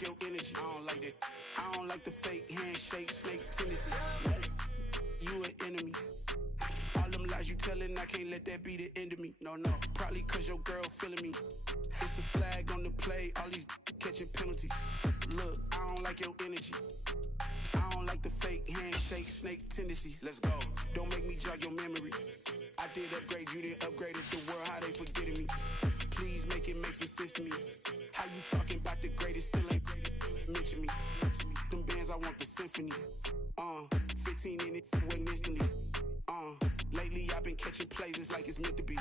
Your energy, I don't like that. I don't like the fake handshake, snake tendency. You an enemy. All them lies you telling, I can't let that be the end of me. No, probably cause your girl feeling me. It's a flag on the play, all these catching penalties. Look, I don't like your energy. I don't like the fake handshake, snake tendency. Let's go. Don't make me jog your memory. I did upgrade, you didn't upgrade it. The world, how they forgetting me. Please make it make some sense to me. How you talking about the greatest, still ain't mention me. Them bands, I want the symphony. 15 in it, wasn't instantly. Lately I've been catching plays, it's like it's meant to be.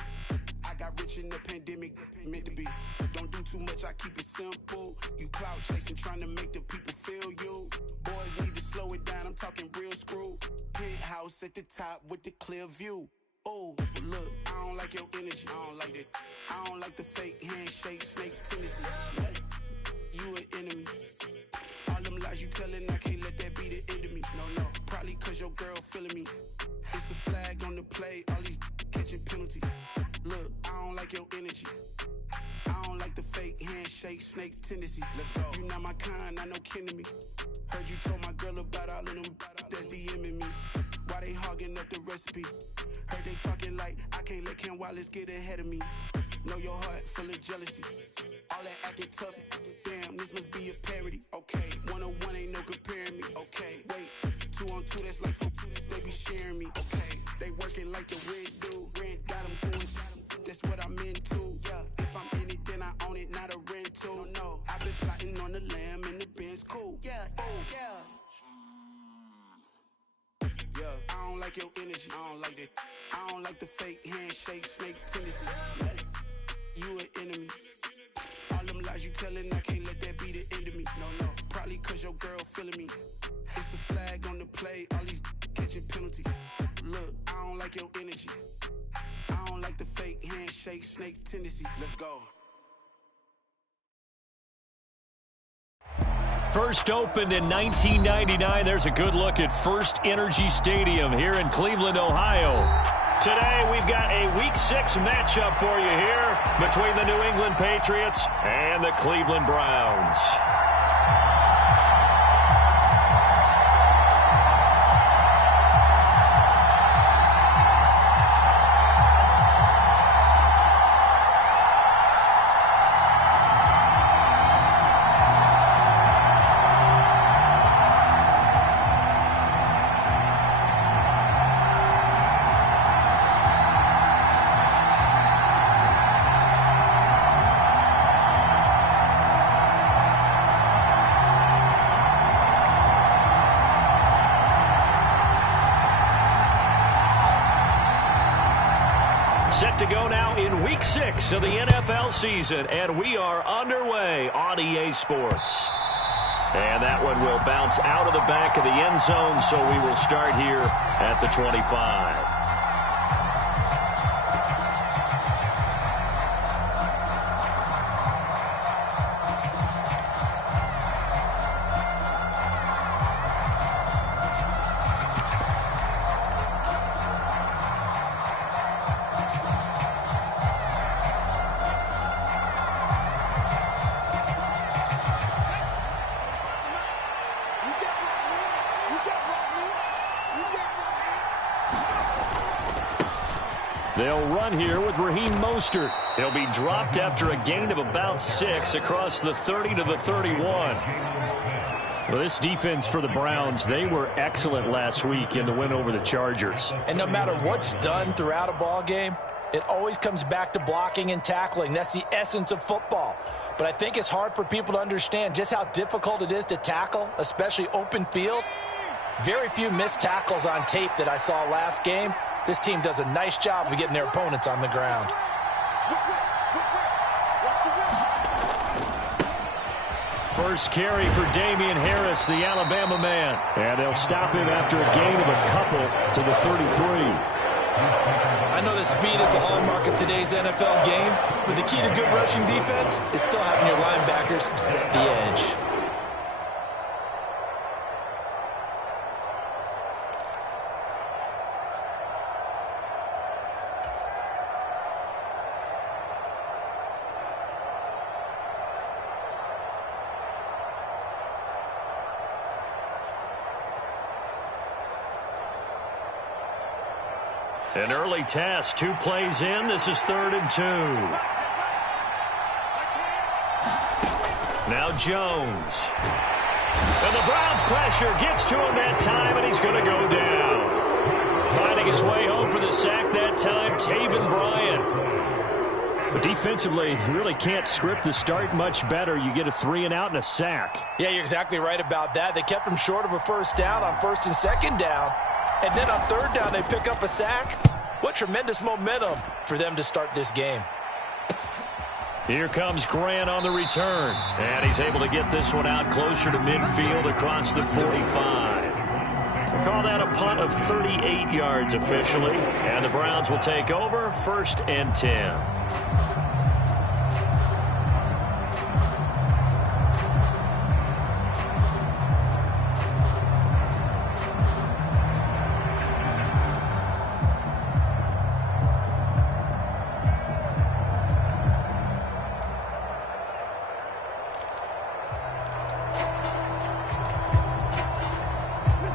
I got rich in the pandemic, meant to be. Don't do too much, I keep it simple. You clout chasing, trying to make the people feel you. Boys need to slow it down, I'm talking real screw. Penthouse at the top with the clear view. Oh, look, I don't like your energy, I don't like that. I don't like the fake handshake, snake tendency. You an enemy. All them lies you telling, I can't let that be the end of me. No, probably cause your girl feeling me. It's a flag on the play, all these catching penalties. Look, I don't like your energy. I don't like the fake handshake, snake tendency. Let's go. You not my kind, I know kin to me. Heard you told my girl about all of them that's DMing me. Why they hogging up the recipe? Heard they talking like I can't let Ken Wallace get ahead of me. Know your heart full of jealousy. All that acting tough, damn, this must be a parody. Okay, 1-on-1 ain't no comparing me. Okay, wait, 2-on-2, that's like 4, they be sharing me. Okay, they working like the red dude. Rent got them going, that's what I'm into. Yeah, if I'm in it, then I own it, not a rental. No, I've been plotting on the lamb and the Benz cool. Yeah, oh, yeah. I don't like your energy, I don't like that. I don't like the fake handshake, snake tendency. You an enemy. All them lies you telling, I can't let that be the end of me. No, probably cause your girl feeling me. It's a flag on the play, all these catching penalties. Look, I don't like your energy. I don't like the fake handshake, snake tendency. Let's go. First opened in 1999. There's a good look at First Energy Stadium here in Cleveland, Ohio. Today, we've got a Week 6 matchup for you here between the New England Patriots and the Cleveland Browns. Set to go now in Week 6 of the NFL season, and we are underway on EA Sports. And that one will bounce out of the back of the end zone, so we will start here at the 25. They'll run here with Raheem Mostert. He'll be dropped after a gain of about 6 across the 30 to the 31. Well, this defense for the Browns, they were excellent last week in the win over the Chargers. And no matter what's done throughout a ball game, it always comes back to blocking and tackling. That's the essence of football. But I think it's hard for people to understand just how difficult it is to tackle, especially open field. Very few missed tackles on tape that I saw last game. This team does a nice job of getting their opponents on the ground. First carry for Damian Harris, the Alabama man. And they'll stop him after a gain of a couple to the 33. I know that speed is the hallmark of today's NFL game, but the key to good rushing defense is still having your linebackers set the edge. An early test, 2 plays in. This is 3rd and 2. Now Jones. And the Browns pressure gets to him that time, and he's going to go down. Finding his way home for the sack that time, Taven Bryan. But defensively, you really can't script the start much better. You get a 3-and-out and a sack. Yeah, you're exactly right about that. They kept him short of a first down on 1st and 2nd down. And then on 3rd down, they pick up a sack. What tremendous momentum for them to start this game. Here comes Grant on the return. And he's able to get this one out closer to midfield across the 45. We'll call that a punt of 38 yards officially. And the Browns will take over 1st and 10.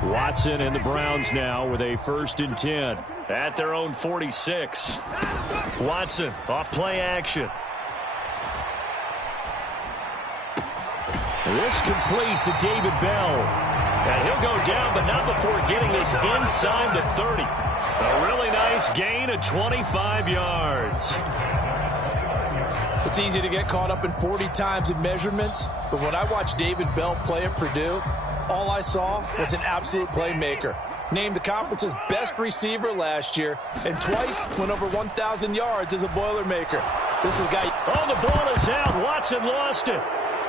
Watson and the Browns now with a 1st and 10 at their own 46. Watson off play action. This complete to David Bell. And he'll go down, but not before getting this inside the 30. A really nice gain of 25 yards. It's easy to get caught up in 40 times in measurements, but when I watched David Bell play at Purdue, all I saw was an absolute playmaker. Named the conference's best receiver last year, and twice went over 1,000 yards as a Boilermaker. This is a guy. Oh, the ball is out. Watson lost it.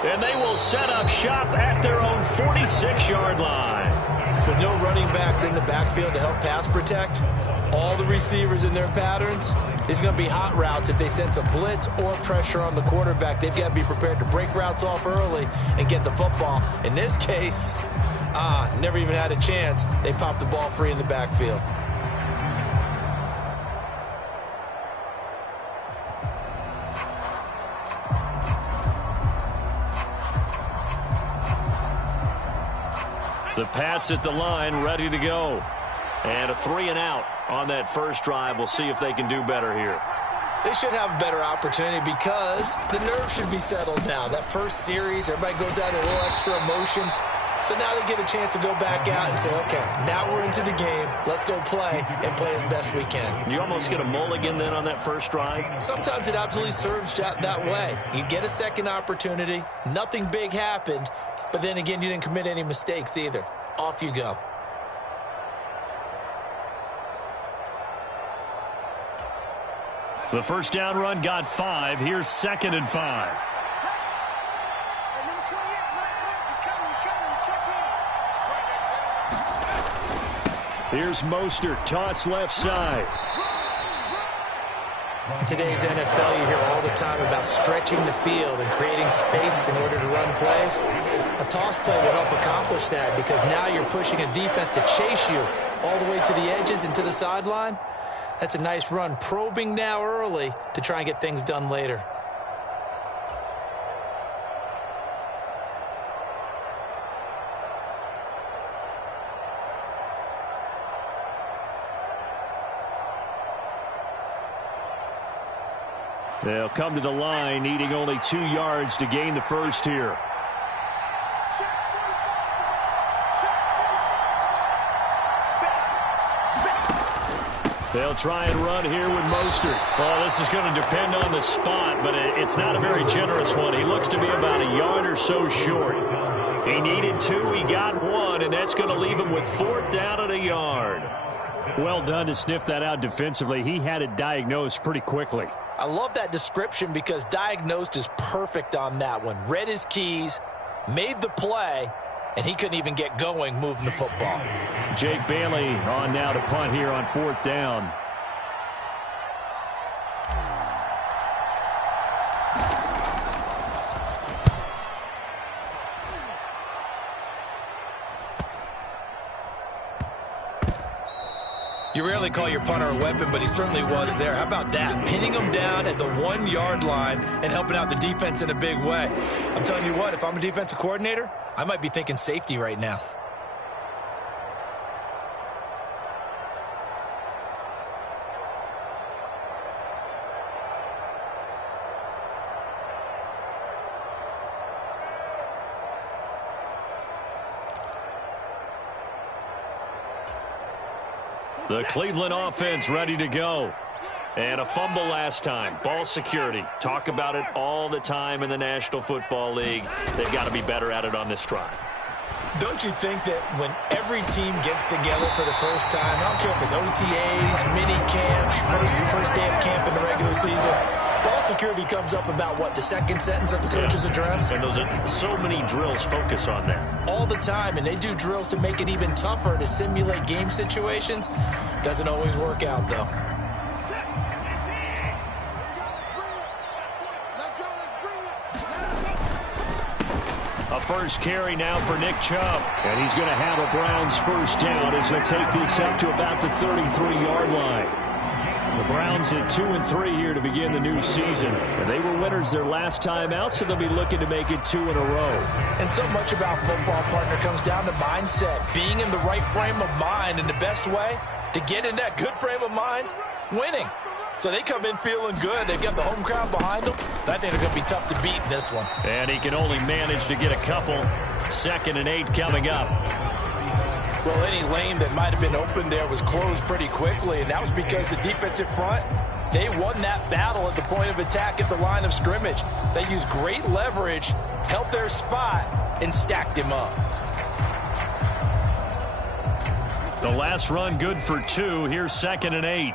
And they will set up shop at their own 46-yard line. With no running backs in the backfield to help pass protect, all the receivers in their patterns, it's going to be hot routes if they sense a blitz or pressure on the quarterback. They've got to be prepared to break routes off early and get the football. In this case, never even had a chance. They popped the ball free in the backfield. The Pats at the line, ready to go. And a 3-and-out on that first drive. We'll see if they can do better here. They should have a better opportunity because the nerves should be settled now. That first series, everybody goes out a little extra emotion. So now they get a chance to go back out and say, okay, now we're into the game. Let's go play and play as best we can. You almost get a mulligan then on that first drive? Sometimes it absolutely serves that way. You get a second opportunity. Nothing big happened. But then again, you didn't commit any mistakes either. Off you go. The first down run got 5. Here's 2nd and 5. Here's Mostert, toss left side. In today's NFL, you hear all the time about stretching the field and creating space in order to run plays. A toss play will help accomplish that because now you're pushing a defense to chase you all the way to the edges and to the sideline. That's a nice run, probing now early to try and get things done later. They'll come to the line, needing only 2 yards to gain the first here. They'll try and run here with Mostert. Well, this is going to depend on the spot, but it's not a very generous one. He looks to be about a yard or so short. He needed 2, he got 1, and that's going to leave him with 4th down at a yard. Well done to sniff that out defensively. He had it diagnosed pretty quickly. I love that description because diagnosed is perfect on that one. Read his keys, made the play, and he couldn't even get going moving the football. Jake Bailey on now to punt here on 4th down. You rarely call your punter a weapon, but he certainly was there. How about that? Pinning him down at the 1-yard line and helping out the defense in a big way. I'm telling you what, if I'm a defensive coordinator, I might be thinking safety right now. The Cleveland offense ready to go. And a fumble last time. Ball security. Talk about it all the time in the National Football League. They've got to be better at it on this drive. Don't you think that when every team gets together for the first time, I don't care if it's OTAs, mini camps, first day of camp in the regular season, ball security comes up about what, the second sentence of the coach's address? And those are so many drills focus on that. All the time, and they do drills to make it even tougher to simulate game situations. Doesn't always work out, though. A first carry now for Nick Chubb. And he's going to have a Browns first down as he'll take this up to about the 33-yard line. The Browns at 2-3 here to begin the new season. And they were winners their last time out, so they'll be looking to make it 2 in a row. And so much about football, partner, comes down to mindset. Being in the right frame of mind, and the best way to get in that good frame of mind, winning. So they come in feeling good. They've got the home crowd behind them. I think they're going to be tough to beat in this one. And he can only manage to get a couple. 2nd and 8 coming up. Well, any lane that might have been open there was closed pretty quickly, and that was because the defensive front, they won that battle at the point of attack at the line of scrimmage. They used great leverage, held their spot, and stacked him up. The last run good for 2. Here's 2nd and 8.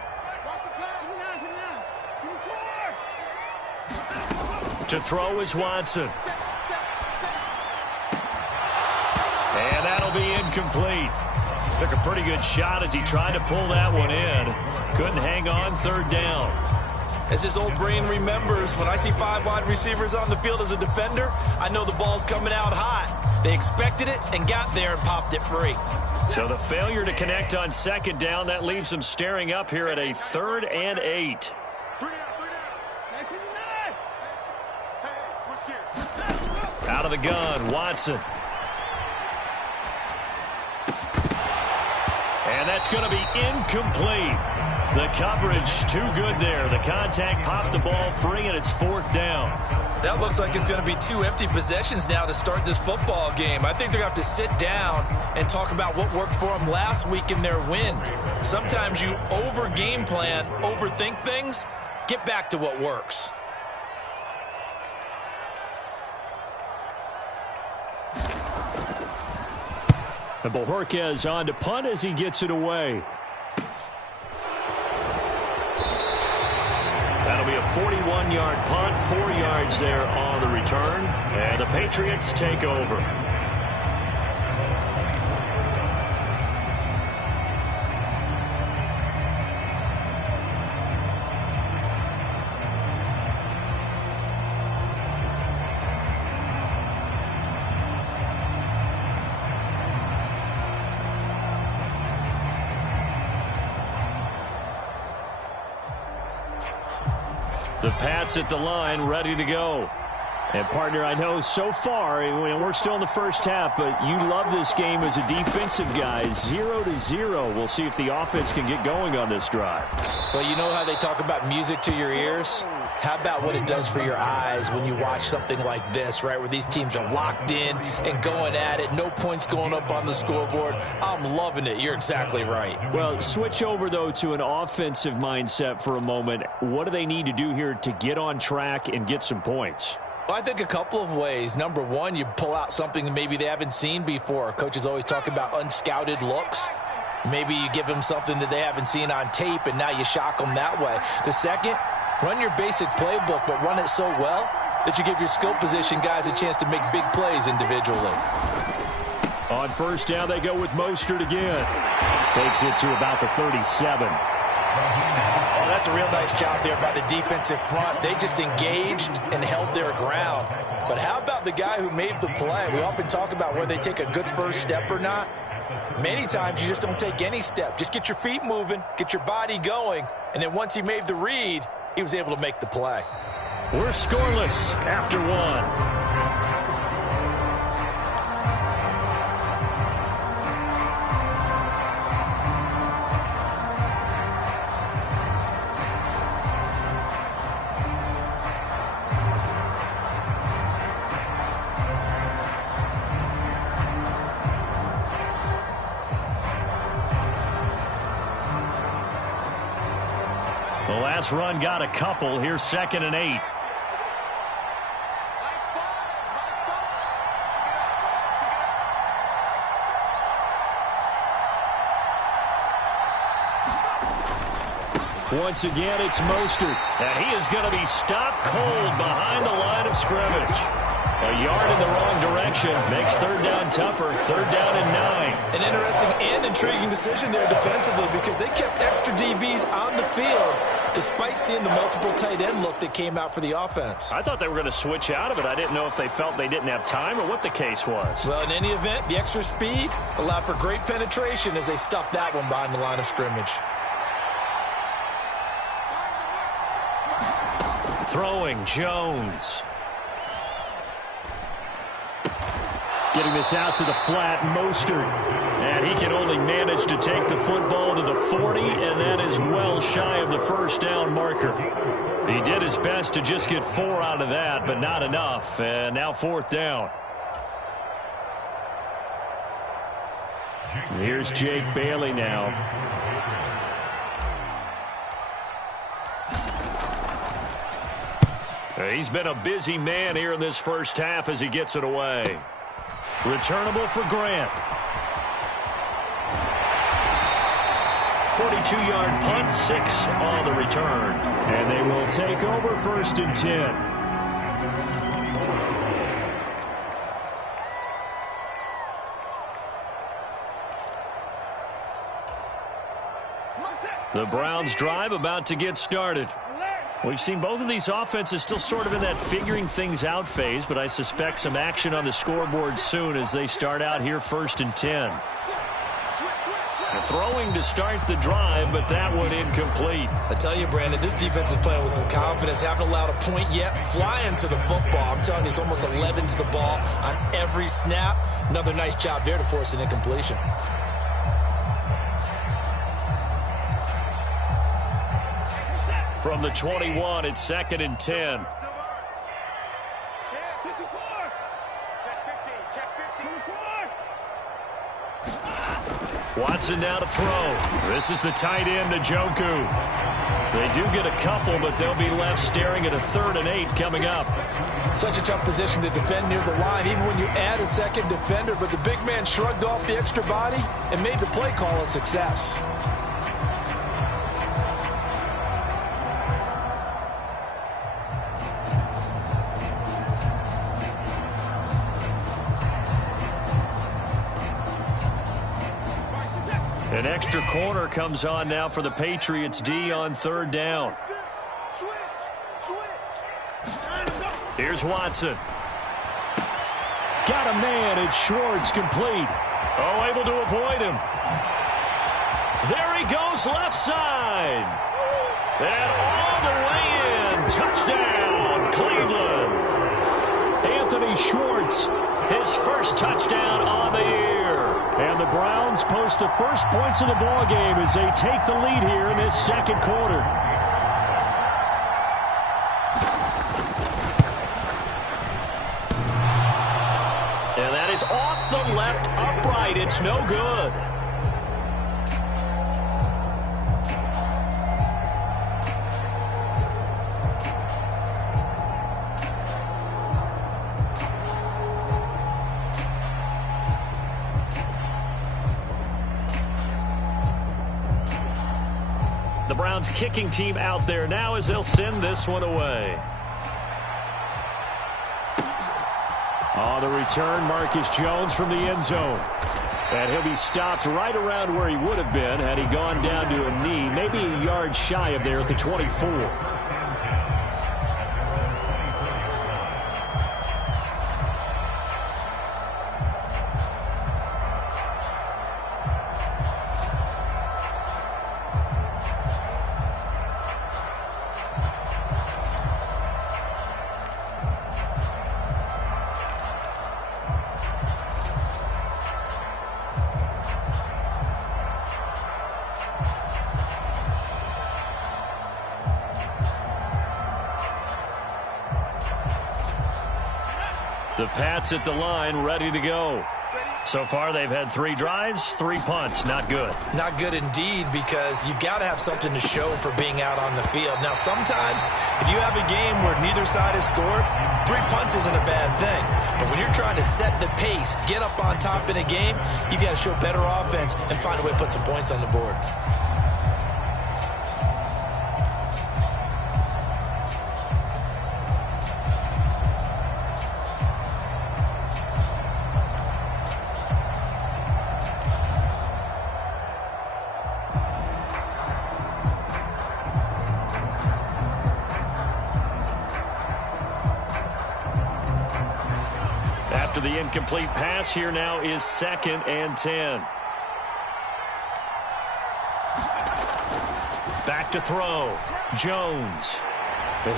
To throw is Watson. And that'll be incomplete. Took a pretty good shot as he tried to pull that one in. Couldn't hang on. 3rd down. As his old brain remembers, when I see 5 wide receivers on the field as a defender, I know the ball's coming out hot. They expected it and got there and popped it free. So the failure to connect on 2nd down, that leaves them staring up here at a 3rd and 8. Out of the gun, Watson. And that's going to be incomplete. The coverage too good there. The contact popped the ball free, and it's 4th down. That looks like it's going to be 2 empty possessions now to start this football game. I think they're going to have to sit down and talk about what worked for them last week in their win. Sometimes you over-game plan, overthink things. Get back to what works. And Bojorquez on to punt as he gets it away. That'll be a 41-yard punt, 4 yards there on the return. And the Patriots take over. The Pats at the line, ready to go. And, partner, I know so far, we're still in the first half, but you love this game as a defensive guy. 0-0. We'll see if the offense can get going on this drive. Well, you know how they talk about music to your ears? How about what it does for your eyes when you watch something like this, right, where these teams are locked in and going at it, no points going up on the scoreboard? I'm loving it. You're exactly right. Well, switch over, though, to an offensive mindset for a moment. What do they need to do here to get on track and get some points? Well, I think a couple of ways. Number one, you pull out something that maybe they haven't seen before. Coaches always talk about unscouted looks. Maybe you give them something that they haven't seen on tape, and now you shock them that way. The second, run your basic playbook, but run it so well that you give your skill position guys a chance to make big plays individually. On first down, they go with Mostert again. Takes it to about the 37. Oh, that's a real nice job there by the defensive front. They just engaged and held their ground. But how about the guy who made the play? We often talk about whether they take a good first step or not. Many times you just don't take any step. Just get your feet moving, get your body going, and then once he made the read, he was able to make the play. We're scoreless after one. The last run got a couple. Here's 2nd and 8. Once again, it's Mostert, and he is going to be stopped cold behind the line of scrimmage. A yard in the wrong direction makes third down tougher. 3rd down and 9. An interesting and intriguing decision there defensively because they kept extra DBs on the field despite seeing the multiple tight end look that came out for the offense. I thought they were going to switch out of it. I didn't know if they felt they didn't have time or what the case was. Well, in any event, the extra speed allowed for great penetration as they stuffed that one behind the line of scrimmage. Throwing, Jones. Getting this out to the flat, Mostert. And he can only manage to take the football to the 40, and that is well shy of the first down marker. He did his best to just get 4 out of that, but not enough. And now 4th down. Here's Jake Bailey now. He's been a busy man here in this first half as he gets it away. Returnable for Grant. 42-yard punt, 6 on the return. And they will take over 1st and 10. The Browns drive about to get started. We've seen both of these offenses still sort of in that figuring things out phase, but I suspect some action on the scoreboard soon as they start out here 1st and 10. Throwing to start the drive, but that one incomplete. I tell you, Brandon, this defense is playing with some confidence. Haven't allowed a point yet. Flying to the football. I'm telling you, it's almost 11 to the ball on every snap. Another nice job there to force an incompletion. From the 21, it's 2nd and 10. Watson now to throw. This is the tight end, Njoku. They do get a couple, but they'll be left staring at a 3rd and 8 coming up. Such a tough position to defend near the line, even when you add a second defender, but the big man shrugged off the extra body and made the play call a success. An extra corner comes on now for the Patriots D on 3rd down. Here's Watson. Got a man. It's Schwartz, complete. Oh, able to avoid him. There he goes, left side. And all the way in. Touchdown, Cleveland. Anthony Schwartz, his first touchdown on the year. And the Browns post the first points of the ball game as they take the lead here in this 2nd quarter. is off the left upright. It's no good. The Browns kicking team out there now as they'll send this one away. On the return, Marcus Jones from the end zone. And he'll be stopped right around where he would have been had he gone down to a knee, maybe a yard shy of there at the 24. The Pats at the line, ready to go. So far, they've had 3 drives, 3 punts. Not good. Not good indeed, because you've got to have something to show for being out on the field. Now, sometimes, if you have a game where neither side has scored, 3 punts isn't a bad thing. But when you're trying to set the pace, get up on top in a game, you've got to show better offense and find a way to put some points on the board. After the incomplete pass, here now is 2nd and 10. Back to throw. Jones.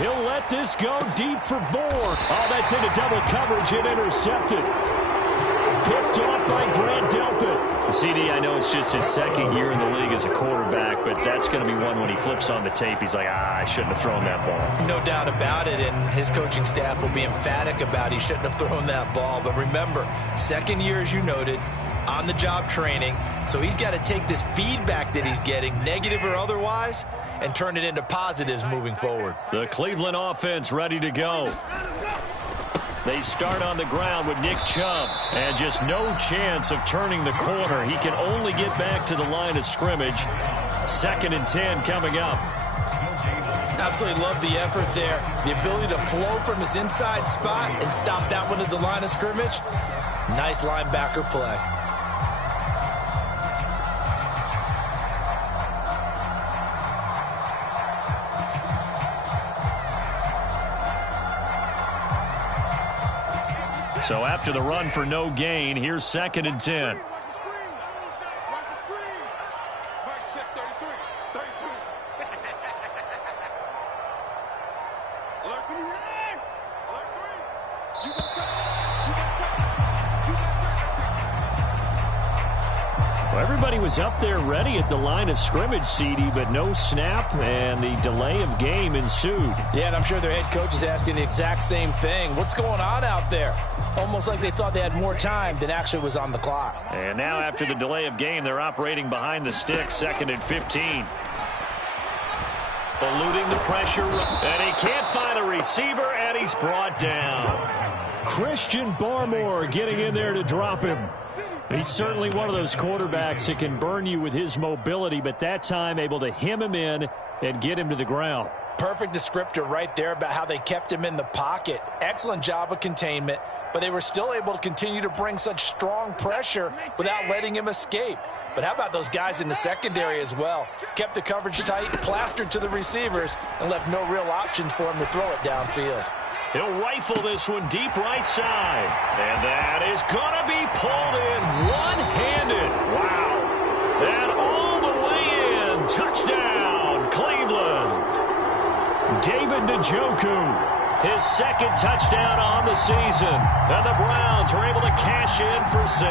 He'll let this go deep for Bourne. Oh, that's into double coverage and intercepted. Picked off by Grant Delpit. CD, I know it's just his 2nd year in the league as a quarterback, but that's going to be one when he flips on the tape. He's like, I shouldn't have thrown that ball. No doubt about it, and his coaching staff will be emphatic about he shouldn't have thrown that ball. But remember, 2nd year, as you noted, on-the-job training, so he's got to take this feedback that he's getting, negative or otherwise, and turn it into positives moving forward. The Cleveland offense ready to go. They start on the ground with Nick Chubb. And just no chance of turning the corner. He can only get back to the line of scrimmage. 2nd and 10 coming up. Absolutely love the effort there. The ability to flow from his inside spot and stop that one at the line of scrimmage. Nice linebacker play. So after the run for no gain, here's 2nd and 10. Well, everybody was up there ready at the line of scrimmage, CD, but no snap, and the delay of game ensued. Yeah, and I'm sure their head coach is asking the exact same thing. What's going on out there? Almost like they thought they had more time than actually was on the clock. And now after the delay of game, they're operating behind the sticks, 2nd and 15. Eluding the pressure, and he can't find a receiver, and he's brought down. Christian Barmore getting in there to drop him. He's certainly one of those quarterbacks that can burn you with his mobility, but that time able to hem him in and get him to the ground. Perfect descriptor right there about how they kept him in the pocket. Excellent job of containment, but they were still able to continue to bring such strong pressure without letting him escape. But how about those guys in the secondary as well? Kept the coverage tight, plastered to the receivers, and left no real options for him to throw it downfield. He'll rifle this one deep right side. And that is going to be pulled in one-handed. Wow. And all the way in. Touchdown, Cleveland. David Njoku, his 2nd touchdown on the season. And the Browns are able to cash in for 6.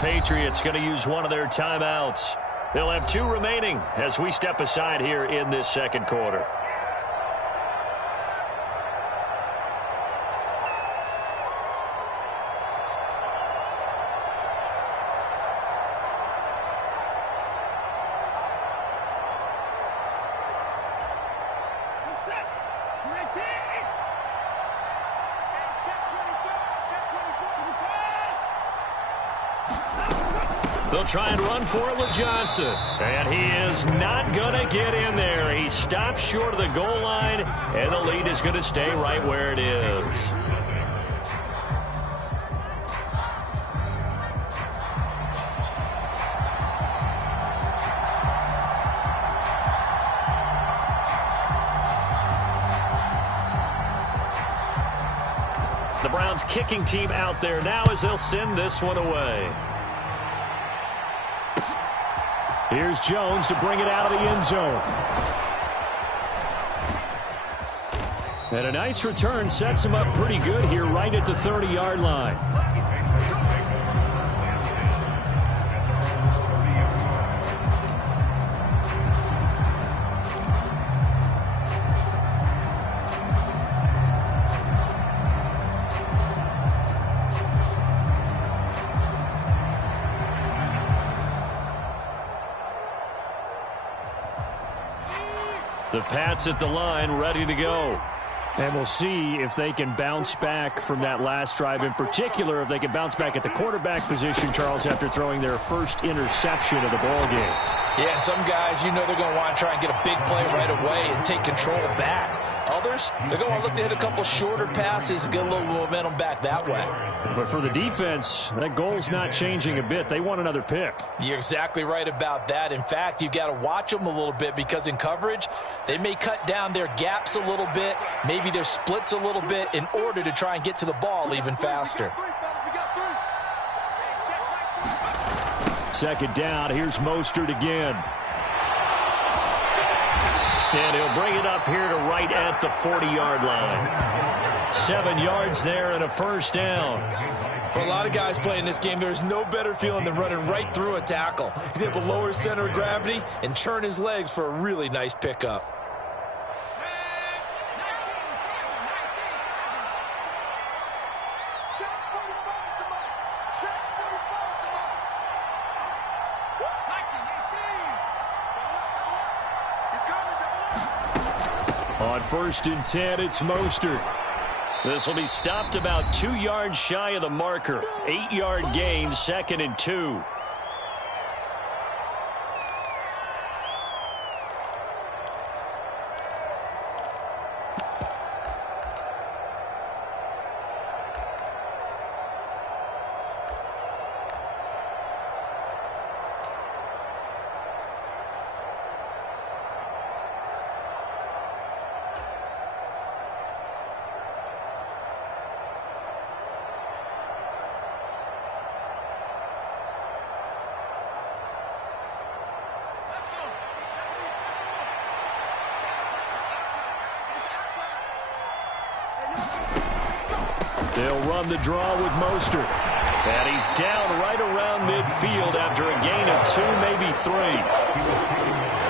Patriots going to use one of their timeouts. They'll have 2 remaining as we step aside here in this second quarter. They'll try and run for it with Johnson. And he is not going to get in there. He stops short of the goal line, and the lead is going to stay right where it is. The Browns kicking team out there now as they'll send this one away. Here's Jones to bring it out of the end zone. And a nice return sets him up pretty good here right at the 30-yard line. The Pats at the line, ready to go. And we'll see if they can bounce back from that last drive. In particular, if they can bounce back at the quarterback position, Charles, after throwing their first interception of the ball game. Yeah, and some guys, you know they're going to want to try and get a big play right away and take control back. Others, they're going to look to hit a couple shorter passes and get a little momentum back that way. But for the defense, that goal's not changing a bit. They want another pick. You're exactly right about that. In fact, you've got to watch them a little bit because in coverage, they may cut down their gaps a little bit, maybe their splits a little bit in order to try and get to the ball even faster. Second down, here's Mostert again. And he'll bring it up here to right at the 40-yard line. 7 yards there and a first down. For a lot of guys playing this game, there's no better feeling than running right through a tackle. He's able to lower his center of gravity and churn his legs for a really nice pickup. On 1st and 10, it's Mostert. This will be stopped about 2 yards shy of the marker. 8-yard gain, 2nd and 2. They'll run the draw with Mostert. And he's down right around midfield after a gain of 2, maybe 3.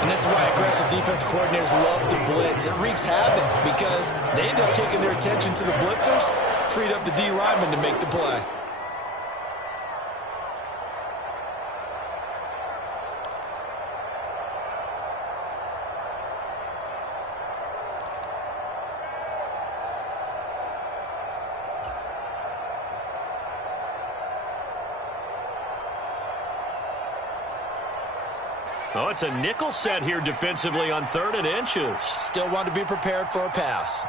And this is why aggressive defense coordinators love to blitz. It wreaks havoc because they end up taking their attention to the blitzers, freed up the D lineman to make the play. Oh, it's a nickel set here defensively on 3rd and inches. Still want to be prepared for a pass.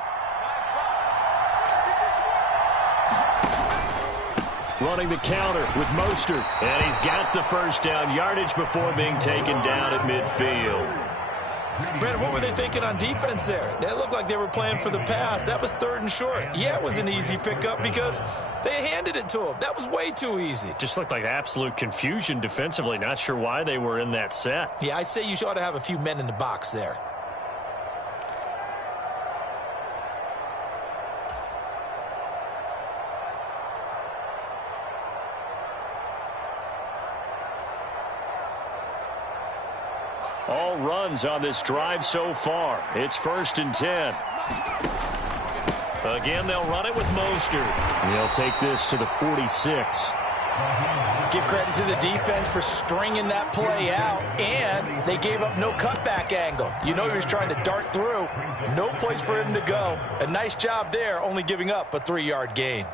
Running the counter with Mostert. And he's got the first down yardage before being taken down at midfield. Brandon, what were they thinking on defense there? They looked like they were playing for the pass. That was 3rd and short. Yeah, it was an easy pickup because they handed it to him. That was way too easy. Just looked like absolute confusion defensively. Not sure why they were in that set. Yeah, I'd say you ought to have a few men in the box there. All runs on this drive so far. It's 1st and 10. Again, they'll run it with Mostert. He'll take this to the 46. Give credit to the defense for stringing that play out, and they gave up no cutback angle. You know he was trying to dart through. No place for him to go. A nice job there, only giving up a 3-yard gain.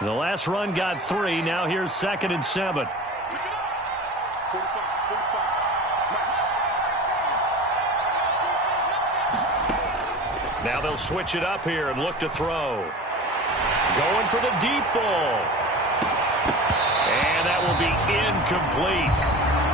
The last run got 3. Now here's 2nd and 7. Now they'll switch it up here and look to throw. Going for the deep ball. And that will be incomplete.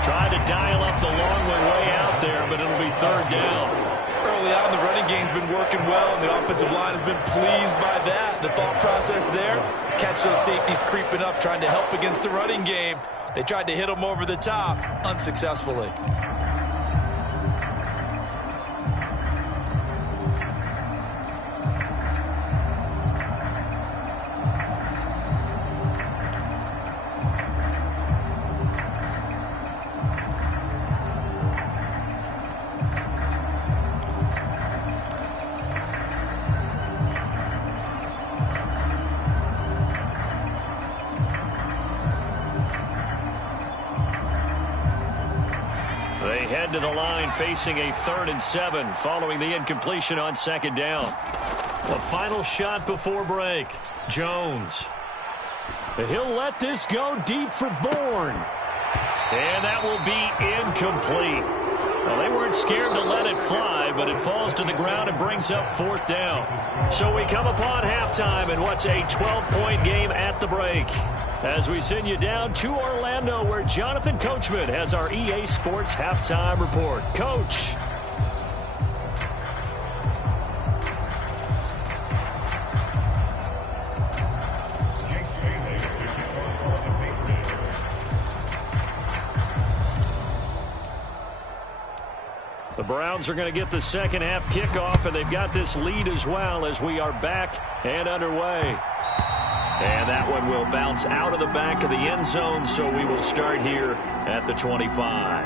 Trying to dial up the long way out there, but it'll be 3rd down. Early on, the running game's been working well, and the offensive line has been pleased by that. The thought process there, catch those safeties creeping up, trying to help against the running game. They tried to hit them over the top, unsuccessfully. They head to the line facing a 3rd and 7 following the incompletion on 2nd down. A final shot before break. Jones. He'll let this go deep for Bourne. And that will be incomplete. Well, they weren't scared to let it fly, but it falls to the ground and brings up 4th down. So we come upon halftime in what's a 12-point game at the break. As we send you down to Orlando, where Jonathan Coachman has our EA Sports Halftime Report. Coach. The Browns are going to get the second half kickoff, and they've got this lead as well as we are back and underway. And that one will bounce out of the back of the end zone, so we will start here at the 25.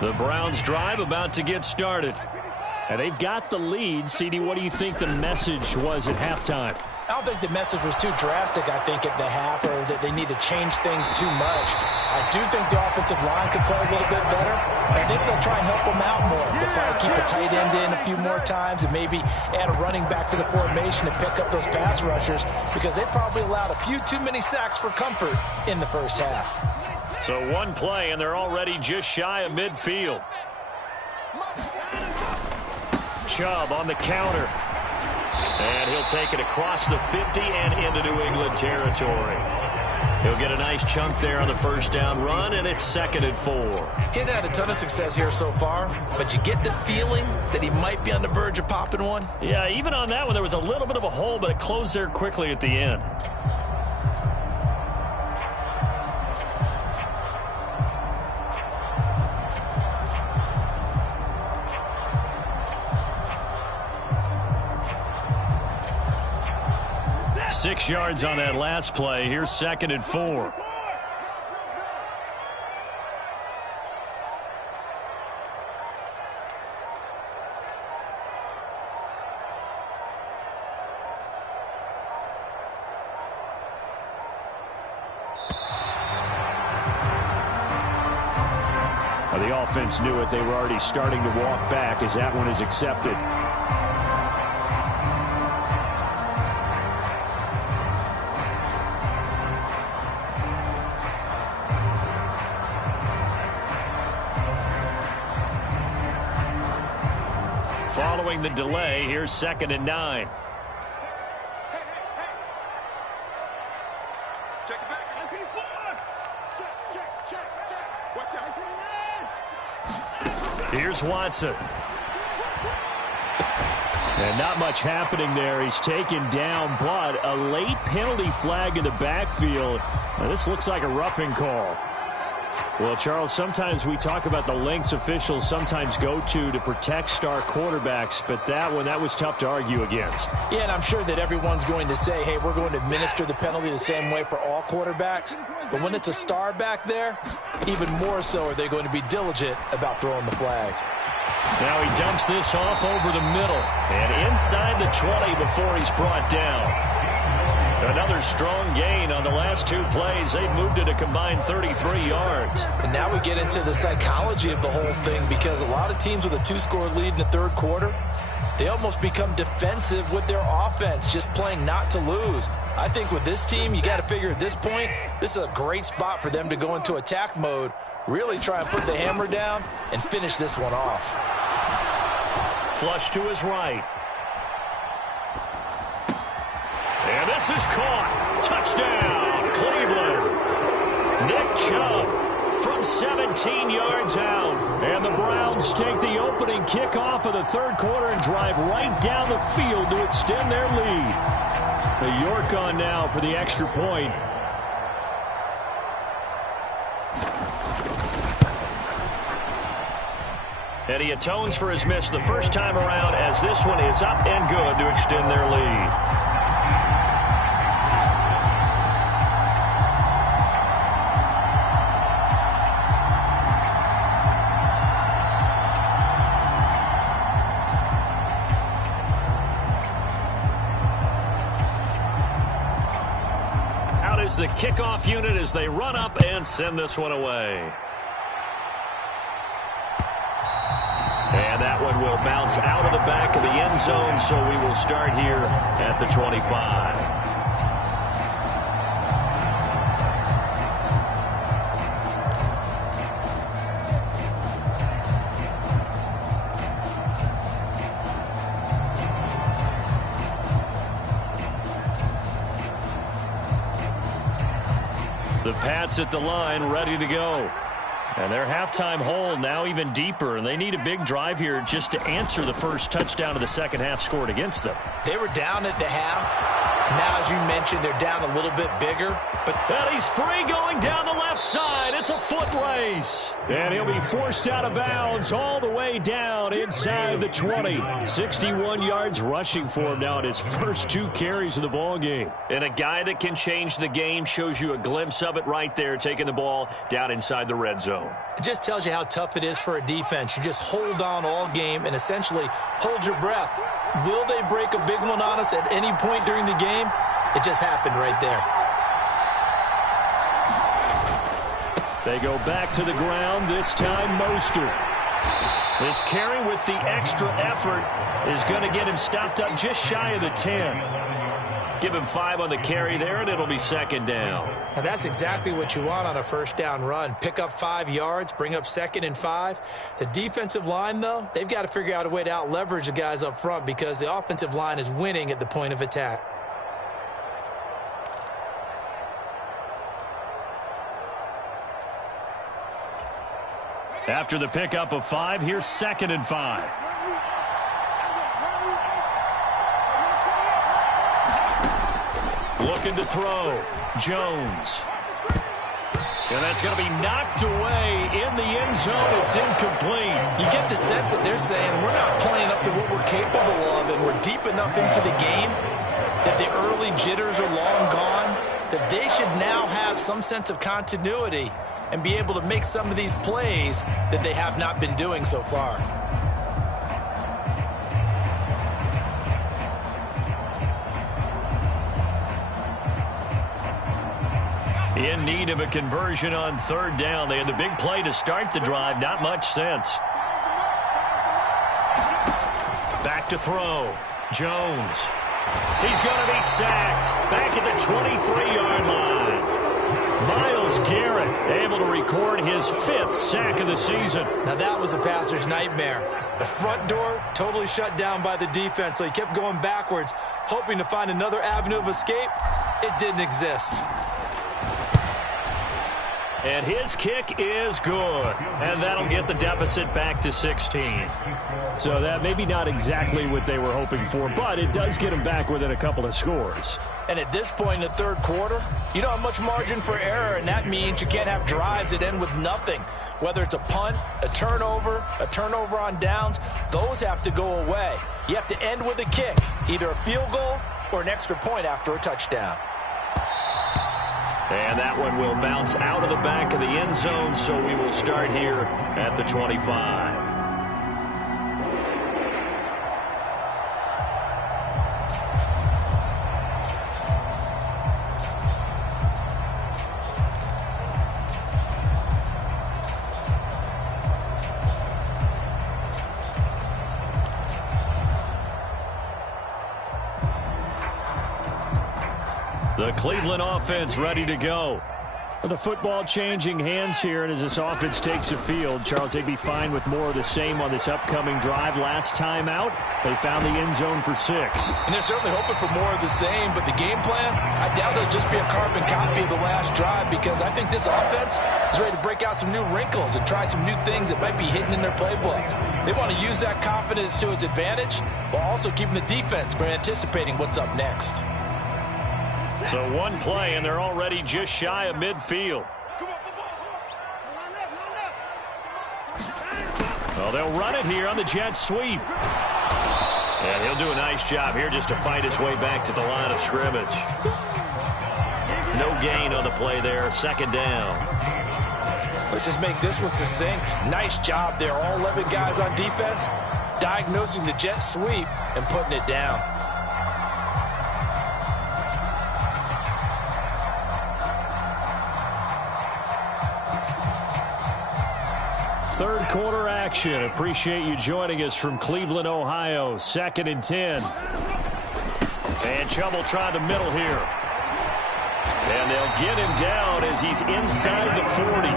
The Browns drive about to get started. And they've got the lead. CD, what do you think the message was at halftime? I don't think the message was too drastic, I think, at the half, or that they need to change things too much. I do think the offensive line could play a little bit better. I think they'll try and help them out more. They'll probably keep a tight end in a few more times and maybe add a running back to the formation to pick up those pass rushers, because they probably allowed a few too many sacks for comfort in the first half. So one play, and they're already just shy of midfield. Chubb on the counter. And he'll take it across the 50 and into New England territory. He'll get a nice chunk there on the first down run, and it's 2nd and 4. He hadn't had a ton of success here so far, but you get the feeling that he might be on the verge of popping one. Yeah, even on that one, there was a little bit of a hole, but it closed there quickly at the end. Six yards on that last play. Here's 2nd and 4. Well, the offense knew it. They were already starting to walk back as that one is accepted. Following the delay, here's 2nd and 9. Check it back. Check. Watch out. Here's Watson. And not much happening there. He's taken down, but a late penalty flag in the backfield. Now, this looks like a roughing call. Well, Charles, sometimes we talk about the lengths officials sometimes go to protect star quarterbacks, but that was tough to argue against. Yeah, and I'm sure that everyone's going to say, hey, we're going to administer the penalty the same way for all quarterbacks. But when it's a star back there, even more so are they going to be diligent about throwing the flag. Now he dumps this off over the middle and inside the 20 before he's brought down. Another strong gain on the last two plays. They've moved it a combined 33 yards. And now we get into the psychology of the whole thing, because a lot of teams with a 2-score lead in the third quarter, they almost become defensive with their offense, just playing not to lose. I think with this team, you got to figure at this point, this is a great spot for them to go into attack mode, really try and put the hammer down and finish this one off. Flush to his right. And this is caught. Touchdown, Cleveland. Nick Chubb from 17 yards out. And the Browns take the opening kickoff of the third quarter and drive right down the field to extend their lead. The York on now for the extra point. And he atones for his miss the first time around, as this one is up and good to extend their lead. The kickoff unit as they run up and send this one away. And that one will bounce out of the back of the end zone, so we will start here at the 25. The Pats at the line, ready to go. And their halftime hole now even deeper, and they need a big drive here just to answer the first touchdown of the second half scored against them. They were down at the half. Now, as you mentioned, they're down a little bit bigger. And he's free going down the left side. It's a foot race. And he'll be forced out of bounds all the way down inside the 20. 61 yards rushing for him now at his first 2 carries of the ball game. And a guy that can change the game, shows you a glimpse of it right there, taking the ball down inside the red zone. It just tells you how tough it is for a defense. You just hold on all game and essentially hold your breath. Will they break a big one on us at any point during the game? It just happened right there. They go back to the ground, this time Mostert. This carry with the extra effort is going to get him stopped up just shy of the 10. Give him 5 on the carry there, and it'll be second down. Now that's exactly what you want on a first down run. Pick up 5 yards, bring up 2nd and 5. The defensive line, though, they've got to figure out a way to out-leverage the guys up front, because the offensive line is winning at the point of attack. After the pickup of 5, here's 2nd and 5. Looking to throw. Jones. And that's going to be knocked away in the end zone. It's incomplete. You get the sense that they're saying we're not playing up to what we're capable of, and we're deep enough into the game that the early jitters are long gone, that they should now have some sense of continuity and be able to make some of these plays that they have not been doing so far. In need of a conversion on 3rd down. They had the big play to start the drive. Not much sense. Back to throw. Jones. He's going to be sacked. Back at the 23-yard line. Myles Garrett able to record his 5th sack of the season. Now that was a passer's nightmare. The front door totally shut down by the defense, so he kept going backwards, hoping to find another avenue of escape. It didn't exist. And his kick is good. And that'll get the deficit back to 16. So that maybe not exactly what they were hoping for, but it does get them back within a couple of scores. And at this point in the third quarter, you don't have much margin for error, and that means you can't have drives that end with nothing. Whether it's a punt, a turnover on downs, those have to go away. You have to end with a kick, either a field goal or an extra point after a touchdown. And that one will bounce out of the back of the end zone, so we will start here at the 25. The Cleveland offense ready to go. The football changing hands here, and as this offense takes the field, Charles, they'd be fine with more of the same on this upcoming drive. Last time out, they found the end zone for 6. And they're certainly hoping for more of the same, but the game plan, I doubt it'll just be a carbon copy of the last drive, because I think this offense is ready to break out some new wrinkles and try some new things that might be hidden in their playbook. They want to use that confidence to its advantage, while also keeping the defense from anticipating what's up next. So one play, and they're already just shy of midfield. Well, they'll run it here on the jet sweep. And he'll do a nice job here just to fight his way back to the line of scrimmage. No gain on the play there, second down. Let's just make this one succinct. Nice job there. All 11 guys on defense diagnosing the jet sweep and putting it down. Third quarter action. Appreciate you joining us from Cleveland, Ohio. 2nd and 10. And trouble trying the middle here. And they'll get him down as he's inside the 40.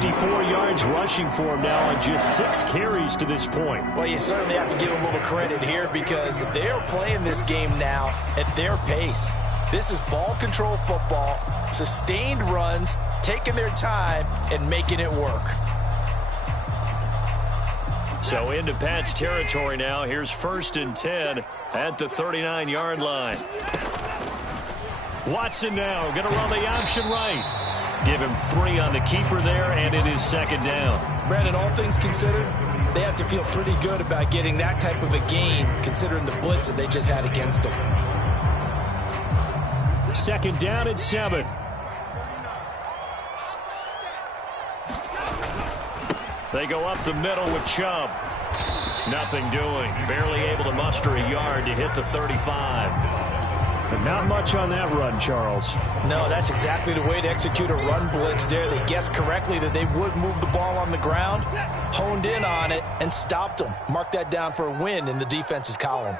54 yards rushing for him now on just 6 carries to this point. Well, you certainly have to give a little credit here, because they're playing this game now at their pace. This is ball control football, sustained runs, taking their time and making it work. So into Pat's territory now. Here's 1st and 10 at the 39-yard line. Watson now going to run the option right. Give him 3 on the keeper there, and it is 2nd down. Brandon, all things considered, they have to feel pretty good about getting that type of a gain, considering the blitz that they just had against them. 2nd down and 7. They go up the middle with Chubb. Nothing doing. Barely able to muster a yard to hit the 35. But not much on that run, Charles. No, that's exactly the way to execute a run blitz there. They guessed correctly that they would move the ball on the ground, honed in on it, and stopped them. Mark that down for a win in the defense's column.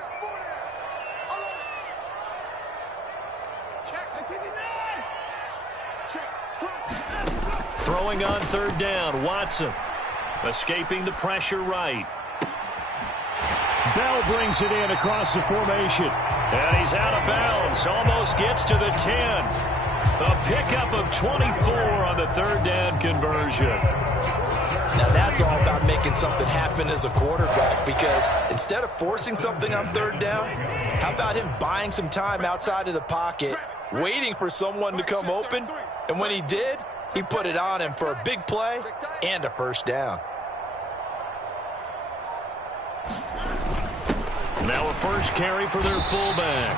Throwing on 3rd down, Watson. Escaping the pressure right. Bell brings it in across the formation. And he's out of bounds. Almost gets to the 10. A pickup of 24 on the 3rd down conversion. Now that's all about making something happen as a quarterback, because instead of forcing something on 3rd down, how about him buying some time outside of the pocket, waiting for someone to come open, and when he did, he put it on him for a big play and a 1st down. Now a 1st carry for their fullback.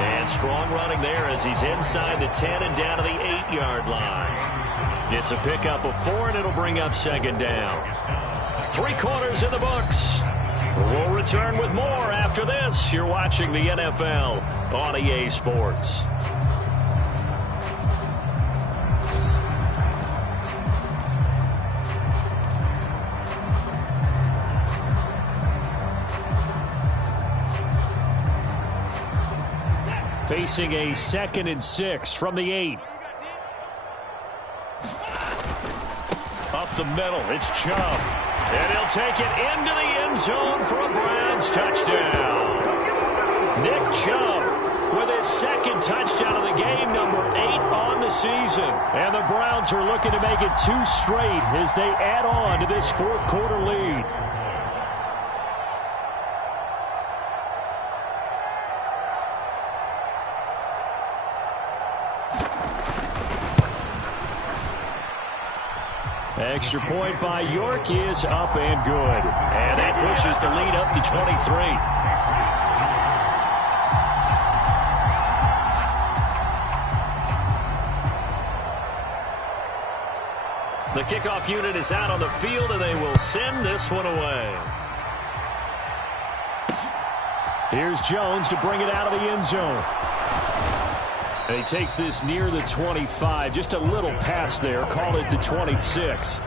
And strong running there as he's inside the 10 and down to the 8-yard line. It's a pickup of 4, and it'll bring up 2nd down. 3 quarters in the books. We'll return with more after this. You're watching the NFL on EA Sports. Facing a 2nd and 6 from the 8. Up the middle, it's Chubb. And he'll take it into the end zone for a Browns touchdown. Nick Chubb with his second touchdown of the game, number 8 on the season. And the Browns are looking to make it 2 straight as they add on to this fourth quarter lead. Extra point by York is up and good. And that pushes the lead up to 23. The kickoff unit is out on the field, and they will send this one away. Here's Jones to bring it out of the end zone. And he takes this near the 25. Just a little pass there. Call it the 26.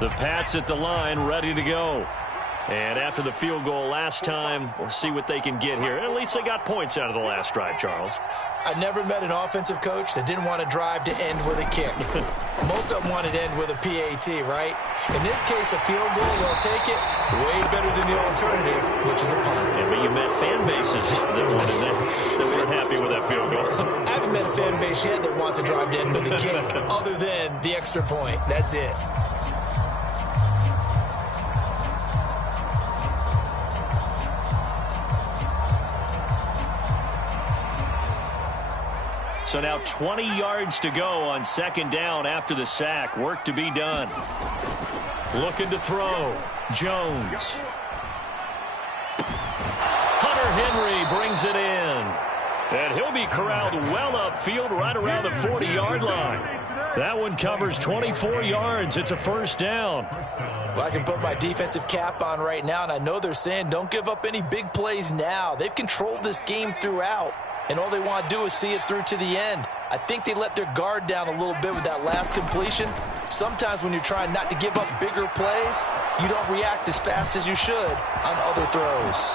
The Pats at the line, ready to go. And after the field goal last time, we'll see what they can get here. At least they got points out of the last drive, Charles. I never met an offensive coach that didn't want to drive to end with a kick. Most of them wanted to end with a PAT, right? In this case, a field goal, they'll take it way better than the alternative, which is a punt. Yeah, but you met fan bases that wanted that weren't happy with that field goal. I haven't met a fan base yet that wants to drive to end with a kick other than the extra point. That's it. So now 20 yards to go on second down after the sack. Work to be done. Looking to throw. Jones. Hunter Henry brings it in. And he'll be corralled well upfield right around the 40-yard line. That one covers 24 yards. It's a first down. Well, I can put my defensive cap on right now, and I know they're saying don't give up any big plays now. They've controlled this game throughout. And all they want to do is see it through to the end. I think they let their guard down a little bit with that last completion. Sometimes when you're trying not to give up bigger plays, you don't react as fast as you should on other throws.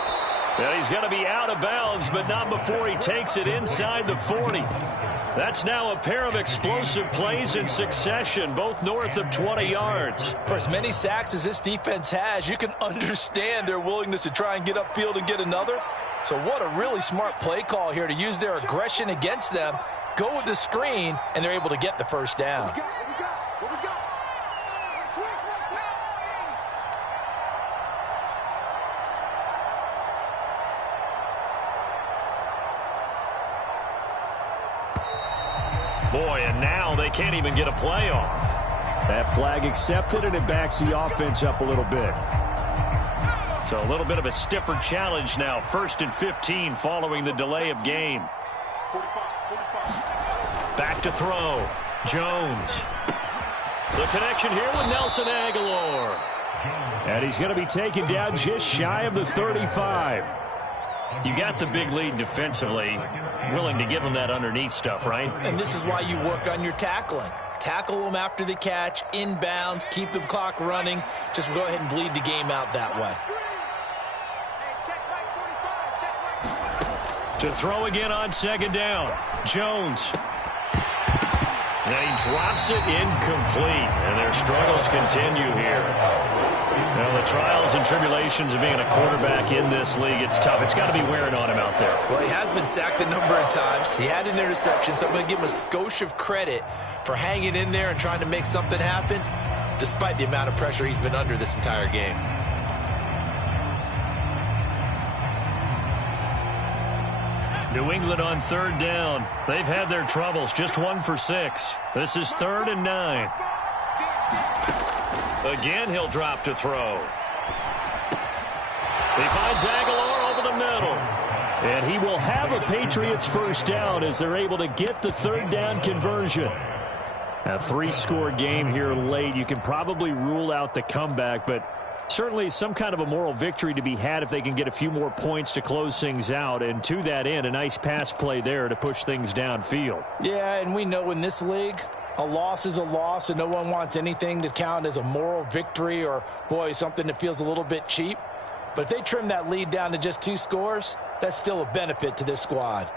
Well, he's going to be out of bounds, but not before he takes it inside the 40. That's now a pair of explosive plays in succession, both north of 20 yards. For as many sacks as this defense has, you can understand their willingness to try and get upfield and get another. So what a really smart play call here to use their aggression against them, go with the screen, and they're able to get the first down. Boy, and now they can't even get a play off. That flag accepted, and it backs the offense up a little bit. So a little bit of a stiffer challenge now. 1st and 15 following the delay of game. Back to throw. Jones. The connection here with Nelson Aguilar. And he's going to be taken down just shy of the 35. You got the big lead defensively. Willing to give them that underneath stuff, right? And this is why you work on your tackling. Tackle them after the catch, inbounds, keep the clock running. Just go ahead and bleed the game out that way. To throw again on second down. Jones. And he drops it incomplete. And their struggles continue here. Well, the trials and tribulations of being a quarterback in this league, it's tough. It's got to be wearing on him out there. Well, he has been sacked a number of times. He had an interception, so I'm going to give him a skosh of credit for hanging in there and trying to make something happen, despite the amount of pressure he's been under this entire game. New England on third down. They've had their troubles. Just 1 for 6. This is 3rd and 9. Again, he'll drop to throw. He finds Aguilar over the middle. And he will have a Patriots first down as they're able to get the third down conversion. A 3-score game here late. You can probably rule out the comeback, but certainly some kind of a moral victory to be had if they can get a few more points to close things out. And to that end, a nice pass play there to push things downfield. Yeah, and we know in this league, a loss is a loss, and no one wants anything to count as a moral victory or, boy, something that feels a little bit cheap. But if they trim that lead down to just 2 scores, that's still a benefit to this squad.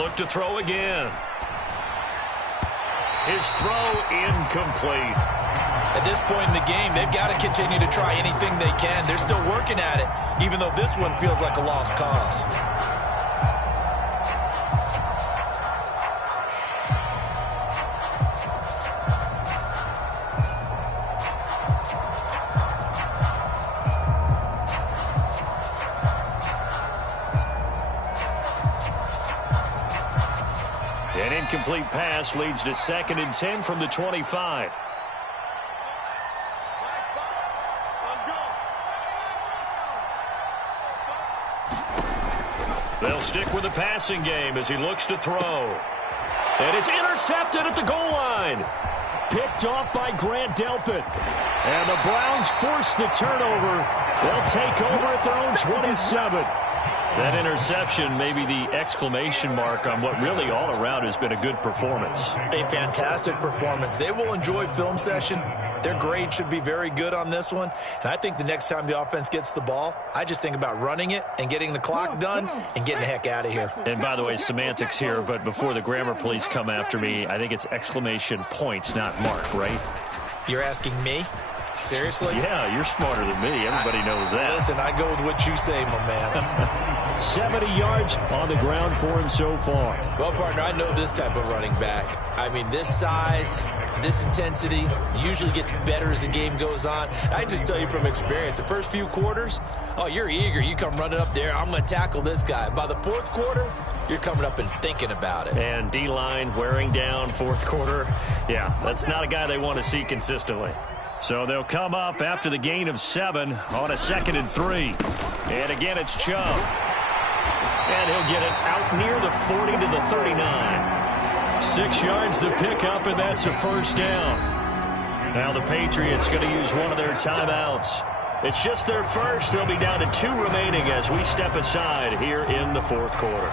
look to throw again. His throw incomplete. At this point in the game, they've got to continue to try anything they can. They're still working at it, even though this one feels like a lost cause. An incomplete pass leads to 2nd and 10 from the 25. They'll stick with the passing game as he looks to throw. And it's intercepted at the goal line. Picked off by Grant Delpit. And the Browns force the turnover. They'll take over at their own 27. That interception may be the exclamation mark on what really all around has been a good performance. A fantastic performance. They will enjoy film session. Their grade should be very good on this one. And I think the next time the offense gets the ball, I just think about running it and getting the clock done and getting the heck out of here. And by the way, semantics here, but before the grammar police come after me, I think it's exclamation point, not mark, right? You're asking me? Seriously? Yeah, you're smarter than me. Everybody knows that. Listen, I go with what you say, my man. 70 yards on the ground for him so far. Well, partner, I know this type of running back. I mean, this size, this intensity usually gets better as the game goes on. I just tell you from experience, the first few quarters, oh, you're eager. You come running up there, I'm going to tackle this guy. By the fourth quarter, you're coming up and thinking about it. And D-line wearing down fourth quarter. Yeah, that's not a guy they want to see consistently. So they'll come up after the gain of 7 on a 2nd and 3. And again, it's Chubb. And he'll get it out near the 40 to the 39. 6 yards the pickup, and that's a first down. Now the Patriots going to use one of their timeouts. It's just their first. They'll be down to 2 remaining as we step aside here in the fourth quarter.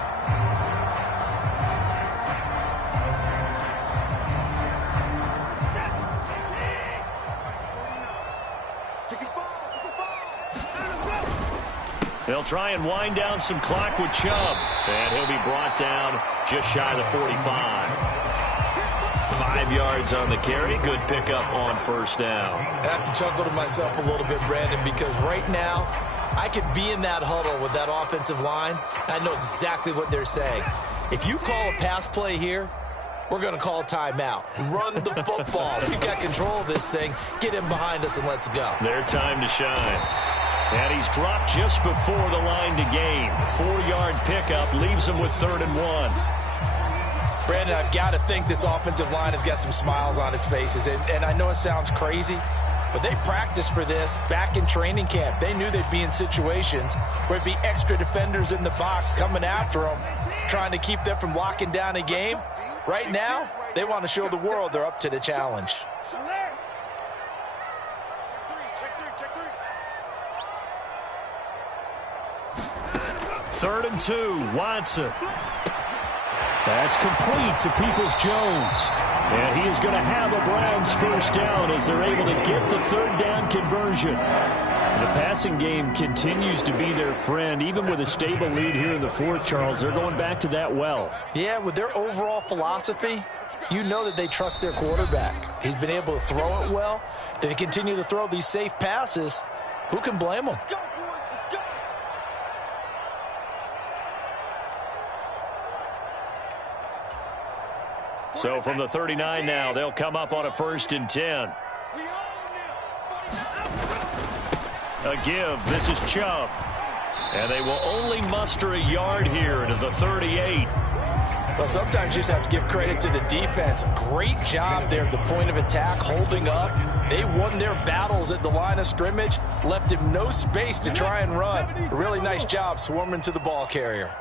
They'll try and wind down some clock with Chubb. And he'll be brought down just shy of the 45. 5 yards on the carry. Good pickup on first down. I have to chuckle to myself a little bit, Brandon, because right now I could be in that huddle with that offensive line. I know exactly what they're saying. If you call a pass play here, we're going to call timeout. Run the football. We've got control of this thing. Get him behind us and let's go. Their time to shine. And he's dropped just before the line to gain. 4-yard pickup leaves him with 3rd and 1. Brandon, I've got to think this offensive line has got some smiles on its faces. And I know it sounds crazy, but they practiced for this back in training camp. They knew they'd be in situations where it'd be extra defenders in the box coming after them, trying to keep them from locking down a game. Right now, they want to show the world they're up to the challenge. 3rd and 2, Watson. That's complete to Peoples-Jones. And he is going to have a Browns first down as they're able to get the 3rd down conversion. The passing game continues to be their friend. Even with a stable lead here in the 4th, Charles, they're going back to that well. Yeah, with their overall philosophy, you know that they trust their quarterback. He's been able to throw it well. They continue to throw these safe passes. Who can blame them? So from the 39 now, they'll come up on a 1st and 10. A give. This is Chubb. And they will only muster a yard here to the 38. Well, sometimes you just have to give credit to the defense. Great job there at the point of attack, holding up. They won their battles at the line of scrimmage, left him no space to try and run. A really nice job swarming to the ball carrier.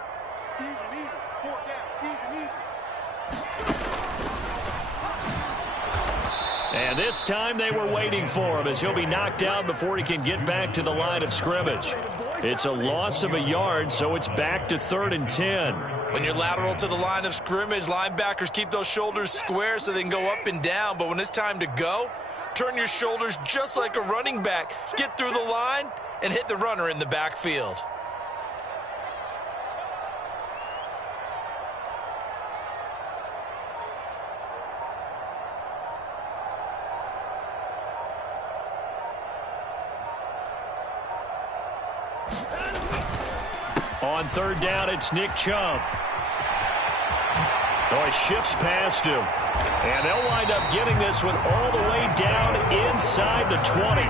And this time they were waiting for him as he'll be knocked down before he can get back to the line of scrimmage. It's a loss of a yard, so it's back to 3rd and 10. When you're lateral to the line of scrimmage, linebackers keep those shoulders square so they can go up and down. But when it's time to go, turn your shoulders just like a running back. Get through the line and hit the runner in the backfield. On third down, it's Nick Chubb. Oh, it shifts past him. And they'll wind up getting this one all the way down inside the 20.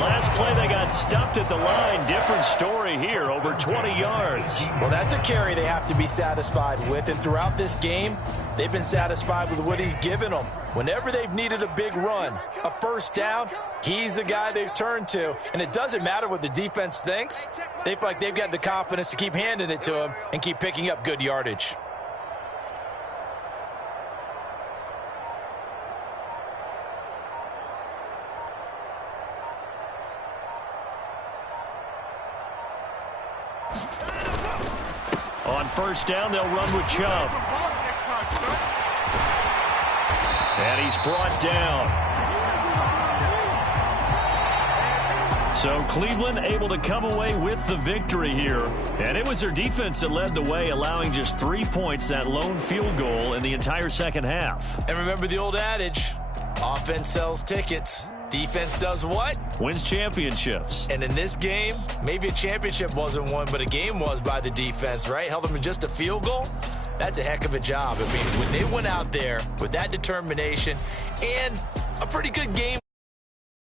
Last play, they got stuffed at the line. Different story here, over 20 yards. Well, that's a carry they have to be satisfied with. And throughout this game, they've been satisfied with what he's given them. Whenever they've needed a big run, a first down, he's the guy they've turned to. And it doesn't matter what the defense thinks. They feel like they've got the confidence to keep handing it to him and keep picking up good yardage. On first down, they'll run with Chubb. And he's brought down. So Cleveland able to come away with the victory here. And it was their defense that led the way, allowing just 3 points, that lone field goal in the entire second half. And remember the old adage, offense sells tickets. Defense does what? Wins championships. And in this game, maybe a championship wasn't won, but a game was by the defense, right? Held them to just a field goal. That's a heck of a job. I mean, when they went out there with that determination and a pretty good game